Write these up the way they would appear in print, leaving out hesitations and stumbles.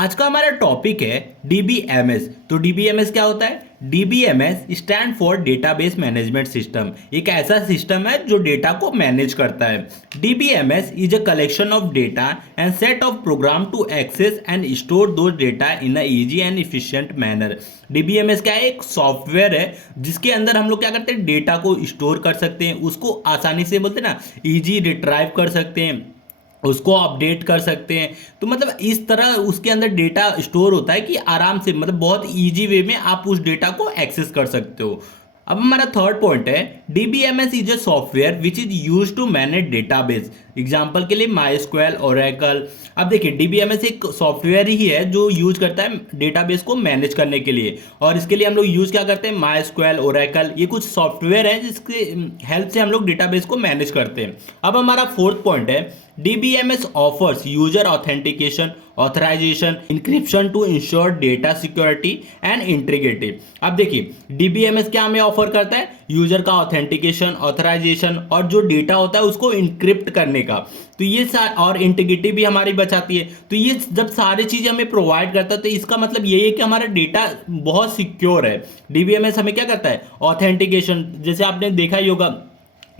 आज का हमारा टॉपिक है डीबीएमएस। तो डीबीएमएस क्या होता है? DBMS stand for database management system. एक ऐसा सिस्टम है जो डेटा को मैनेज करता है। DBMS is a collection of data and set of program to access and store the data in a easy and efficient manner. DBMS क्या है? एक सॉफ्टवेयर है जिसके अंदर हम लोग क्या करते हैं, डेटा को स्टोर कर सकते हैं, उसको आसानी से बोलते हैं ना, इजी रिट्राइव कर सकते हैं, उसको अपडेट कर सकते हैं। तो मतलब इस तरह उसके अंदर डेटा स्टोर होता है कि आराम से, मतलब बहुत इजी वे में आप उस डेटा को एक्सेस कर सकते हो। अब हमारा थर्ड पॉइंट है DBMS is a software which is use to manage database. Example के लिए माइस्क्वेल, ओरेकल। अब देखिए डीबीएमएस एक सॉफ्टवेयर ही है जो यूज करता है डेटाबेस को मैनेज करने के लिए, और इसके लिए हम लोग यूज क्या करते हैं, माइस्क्वेल, ओरेकल, ये कुछ सॉफ्टवेयर है जिसके हेल्प से हम लोग डेटाबेस को मैनेज करते हैं। अब हमारा फोर्थ पॉइंट है DBMS offers user authentication, authorization, encryption to ensure data security and integrity। अब देखिए DBMS क्या हमें ऑफर करता है? यूजर का ऑथेंटिकेशन, ऑथराइजेशन और जो डेटा होता है उसको इंक्रिप्ट करने का। तो ये और इंटीग्रिटी भी हमारी बचाती है। तो ये जब सारी चीजें हमें प्रोवाइड करता है तो इसका मतलब यही है कि हमारा डेटा बहुत सिक्योर है। डीबीएमएस हमें क्या करता है? ऑथेंटिकेशन, जैसे आपने देखा ही होगा,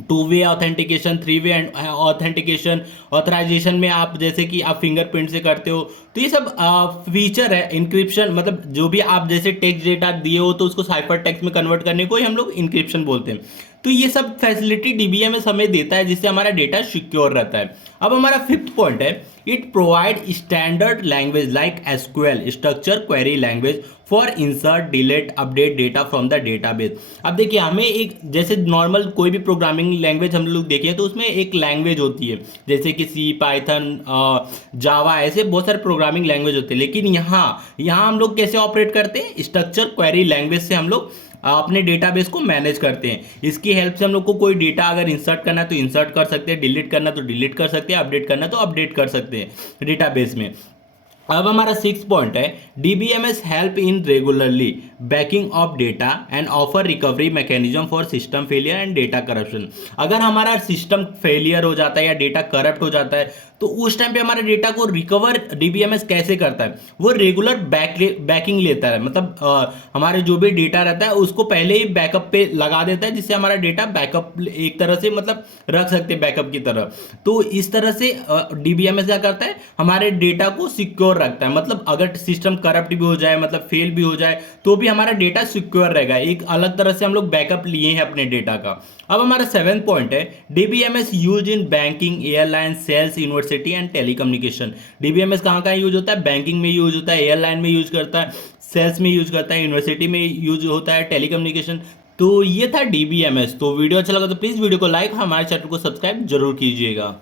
two way authentication, three way authentication, authorization में आप जैसे कि आप फिंगरप्रिंट से करते हो। तो ये सब फीचर है। इंक्रिप्शन मतलब जो भी आप जैसे टेक्स्ट डेटा दिए हो तो उसको साइफर टेक्स्ट में कन्वर्ट करने को ही हम लोग इंक्रिप्शन बोलते हैं। तो ये सब फैसिलिटी डीबीएमएस हमें देता है जिससे हमारा डेटा सिक्योर रहता है। अब हमारा फिफ्थ पॉइंट है it provide standard language like SQL, structure query language for insert, delete, update data from the database. अब देखिए हमें एक जैसे नॉर्मल कोई भी प्रोग्रामिंग लैंग्वेज हम लोग देखें तो उसमें एक लैंग्वेज होती है, जैसे कि सी, पाइथन, जावा, ऐसे बहुत सारे प्रोग्रामिंग लैंग्वेज होते हैं। लेकिन यहाँ हम लोग कैसे ऑपरेट करते हैं? स्ट्रक्चर क्वेरी लैंग्वेज से हम लोग अपने डेटाबेस को मैनेज करते हैं। इसकी हेल्प से हम लोग को कोई डेटा अगर इंसर्ट करना है तो इंसर्ट कर सकते हैं, डिलीट करना तो डिलीट कर सकते हैं, अपडेट करना तो अपडेट कर सकते हैं डेटाबेस में। अब हमारा सिक्स पॉइंट है DBMS help in regularly banking of data and offer recovery mechanism for system failure and data corruption. अगर हमारा सिस्टम फेलियर हो जाता है या डेटा करप्ट हो जाता है तो उस टाइम पे हमारे डेटा को रिकवर डीबीएमएस कैसे करता है? वो रेगुलर बैकिंग लेता है, मतलब हमारे जो भी डेटा रहता है उसको पहले ही बैकअप पे लगा देता है जिससे हमारा डेटा बैकअप एक तरह से मतलब रख सकते हैं बैकअप की तरह। तो इस तरह से डीबीएमएस क्या करता है? हमारे डेटा को सिक्योर रखता है। मतलब अगर सिस्टम करप्ट भी हो जाए, मतलब फेल भी हो जाए, तो भी हमारा डेटा सिक्योर रहेगा। एक अलग तरह से हम लोग बैकअप लिए हैं अपने डेटा का। अब हमारा सेवेंथ पॉइंट है DBMS use in banking, airline, sales, university and telecommunication. DBMS कहाँ कहाँ यूज होता है? बैंकिंग में यूज होता है, एयरलाइन में यूज करता है, सेल्स में यूज करता है, यूनिवर्सिटी में यूज होता है, टेलीकम्युनिकेशन। तो ये था डीबीएमएस। तो वीडियो अच्छा लगा तो प्लीज वीडियो को लाइक, हमारे चैनल को सब्सक्राइब जरूर कीजिएगा।